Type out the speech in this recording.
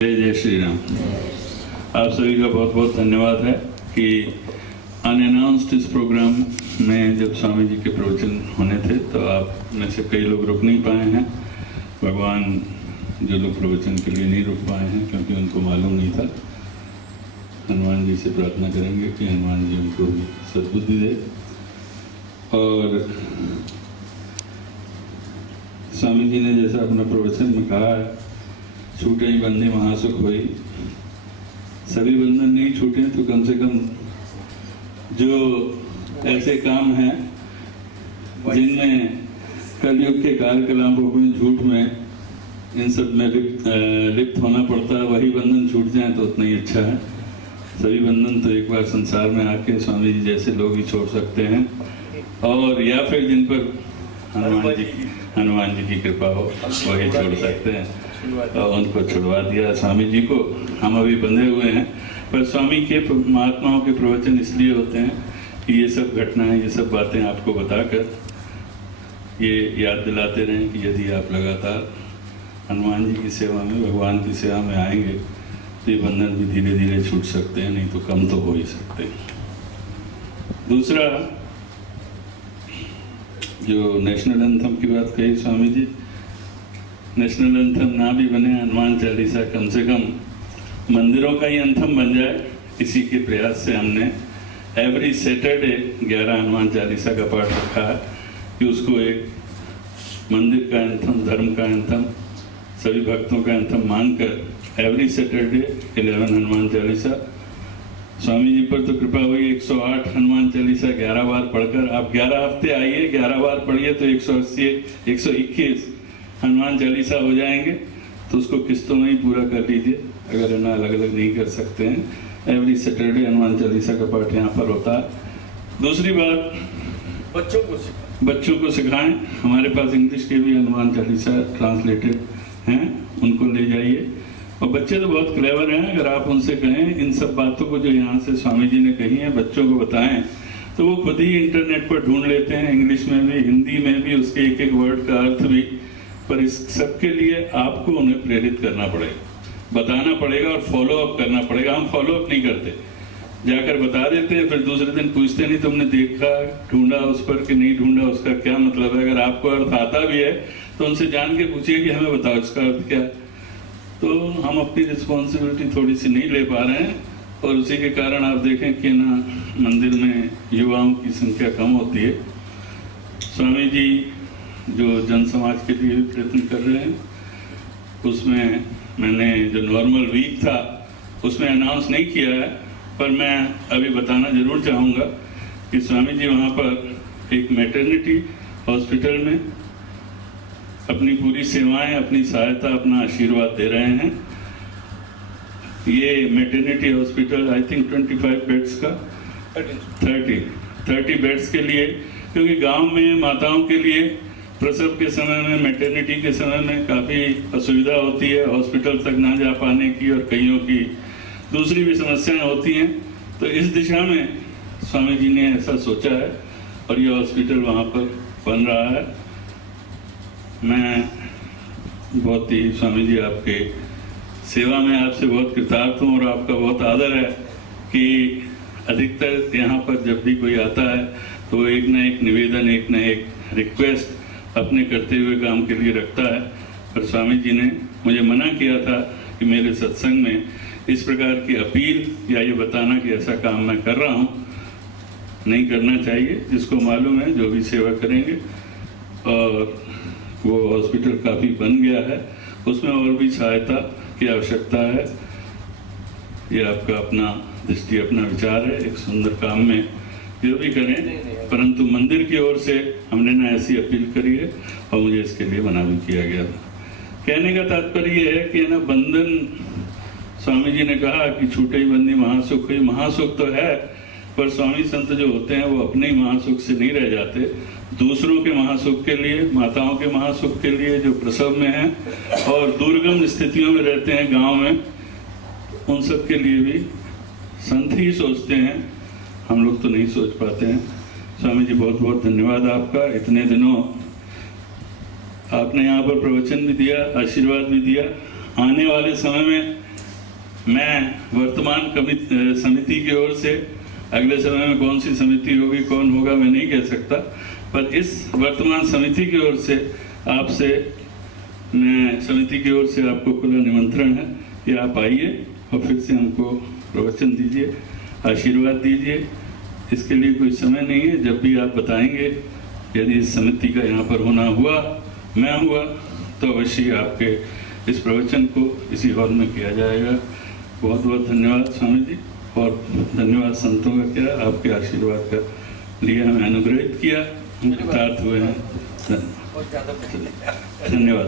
जय जय श्री राम। आप सभी का बहुत बहुत धन्यवाद है कि अनअनाउंस्ड इस प्रोग्राम में जब स्वामी जी के प्रवचन होने थे तो आप में से कई लोग रुक नहीं पाए हैं। भगवान जो लोग प्रवचन के लिए नहीं रुक पाए हैं क्योंकि उनको मालूम नहीं था, हनुमान जी से प्रार्थना करेंगे कि हनुमान जी उनको भी सद्बुद्धि दे। और स्वामी जी ने जैसा अपना प्रवचन में कहा है, छूटे ही बंदे महासुख होई। सभी बंधन नहीं छूटे तो कम से कम जो ऐसे काम हैं जिनमें कलयुग के कार्यकलापों में, झूठ में, इन सब में लिप्त होना पड़ता है, वही बंधन छूट जाए तो उतना ही अच्छा है। सभी बंधन तो एक बार संसार में आके स्वामी जी जैसे लोग ही छोड़ सकते हैं, और या फिर जिन पर हनुमान जी की कृपा हो वही छोड़ सकते हैं। और उनको छुड़वा दिया स्वामी जी को। हम अभी बंधे हुए हैं, पर स्वामी के महात्माओं के प्रवचन इसलिए होते हैं कि ये सब घटनाएं, ये सब बातें आपको बताकर ये याद दिलाते रहें कि यदि आप लगातार हनुमान जी की सेवा में, भगवान की सेवा में आएंगे तो ये बंधन भी धीरे धीरे छूट सकते हैं, नहीं तो कम तो हो ही सकते हैं। दूसरा, जो नेशनल एंथम की बात कही स्वामी जी, नेशनल एंथम ना भी बने, हनुमान चालीसा कम से कम मंदिरों का ही एंथम बन जाए, इसी के प्रयास से हमने एवरी सैटरडे 11 हनुमान चालीसा का पाठ रखा है कि उसको एक मंदिर का एंथम, धर्म का एंथम, सभी भक्तों का एंथम मानकर एवरी सैटरडे 11 हनुमान चालीसा। स्वामी जी पर तो कृपा हुई, 108 हनुमान चालीसा 11 बार पढ़कर आप 11 हफ्ते आइए, 11 बार पढ़िए तो 180 121 हनुमान चालीसा हो जाएंगे। तो उसको किस्तों में ही पूरा कर लीजिए, अगर है ना अलग अलग नहीं कर सकते हैं। एवरी सैटरडे हनुमान चालीसा का पाठ यहाँ पर होता है। दूसरी बात, बच्चों को सिखाएं। हमारे पास इंग्लिश के भी हनुमान चालीसा ट्रांसलेटेड हैं, उनको ले जाइए। और बच्चे तो बहुत क्लेवर हैं, अगर आप उनसे कहें इन सब बातों को जो यहाँ से स्वामी जी ने कही हैं बच्चों को बताएं तो वो खुद ही इंटरनेट पर ढूंढ लेते हैं, इंग्लिश में भी, हिंदी में भी, उसके एक एक वर्ड का अर्थ भी। पर इस सब के लिए आपको उन्हें प्रेरित करना पड़ेगा, बताना पड़ेगा और फॉलो अप करना पड़ेगा। हम फॉलो अप नहीं करते, जाकर बता देते हैं, फिर दूसरे दिन पूछते नहीं तुमने देखा, ढूंढा उस पर कि नहीं ढूंढा, उसका क्या मतलब है। अगर आपको अर्थ आता भी है तो उनसे जान के पूछिए कि हमें बताओ इसका अर्थ क्या। तो हम अपनी रिस्पॉन्सिबिलिटी थोड़ी सी नहीं ले पा रहे हैं, और उसी के कारण आप देखें कि ना मंदिर में युवाओं की संख्या कम होती है। स्वामी जी जो जन समाज के लिए प्रयत्न कर रहे हैं, उसमें मैंने जो नॉर्मल वीक था उसमें अनाउंस नहीं किया है, पर मैं अभी बताना जरूर चाहूँगा कि स्वामी जी वहाँ पर एक मैटरनिटी हॉस्पिटल में अपनी पूरी सेवाएं, अपनी सहायता, अपना आशीर्वाद दे रहे हैं। ये maternity hospital I think 25 beds का 30 बेड्स के लिए, क्योंकि गांव में माताओं के लिए प्रसव के समय में, मैटरनिटी के समय में काफ़ी असुविधा होती है, हॉस्पिटल तक ना जा पाने की, और कईयों की दूसरी भी समस्याएं होती हैं। तो इस दिशा में स्वामी जी ने ऐसा सोचा है और ये हॉस्पिटल वहाँ पर बन रहा है। मैं बहुत ही स्वामी जी आपके सेवा में आपसे बहुत कृतार्थ हूँ, और आपका बहुत आदर है कि अधिकतर यहाँ पर जब भी कोई आता है तो वो एक न एक निवेदन, एक न एक रिक्वेस्ट अपने करते हुए काम के लिए रखता है। पर स्वामी जी ने मुझे मना किया था कि मेरे सत्संग में इस प्रकार की अपील या ये बताना कि ऐसा काम मैं कर रहा हूँ नहीं करना चाहिए। जिसको मालूम है जो भी सेवा करेंगे, और वो हॉस्पिटल काफ़ी बन गया है, उसमें और भी सहायता की आवश्यकता है। ये आपका अपना दृष्टि, अपना विचार है। एक सुंदर काम में जो भी करें, परंतु मंदिर की ओर से हमने ना ऐसी अपील करी है, और मुझे इसके लिए मना भी किया गया था। कहने का तात्पर्य ये है कि ना बंधन, स्वामी जी ने कहा कि छूटे ही बंदी महासुख हुई। महासुख तो है, पर स्वामी संत जो होते हैं वो अपने ही महासुख से नहीं रह जाते, दूसरों के महासुख के लिए, माताओं के महासुख के लिए जो प्रसव में हैं और दुर्गम स्थितियों में रहते हैं गांव में, उन सब के लिए भी संत ही सोचते हैं, हम लोग तो नहीं सोच पाते हैं। स्वामी जी बहुत बहुत धन्यवाद आपका। इतने दिनों आपने यहाँ पर प्रवचन भी दिया, आशीर्वाद भी दिया। आने वाले समय में मैं वर्तमान समिति की ओर से, अगले समय में कौन सी समिति होगी, कौन होगा, मैं नहीं कह सकता, पर इस वर्तमान समिति की ओर से आपसे, मैं समिति की ओर से आपको खुला निमंत्रण है कि आप आइए और फिर से हमको प्रवचन दीजिए, आशीर्वाद दीजिए। इसके लिए कोई समय नहीं है, जब भी आप बताएंगे, यदि इस समिति का यहाँ पर होना हुआ, मैं हुआ, तो अवश्य आपके इस प्रवचन को इसी हॉल में किया जाएगा। बहुत बहुत धन्यवाद स्वामी जी, और धन्यवाद संतों का, क्या आपके आशीर्वाद का लिए हमें अनुग्रहित किया, हम कृतार्थ हुए हैं। धन्यवाद।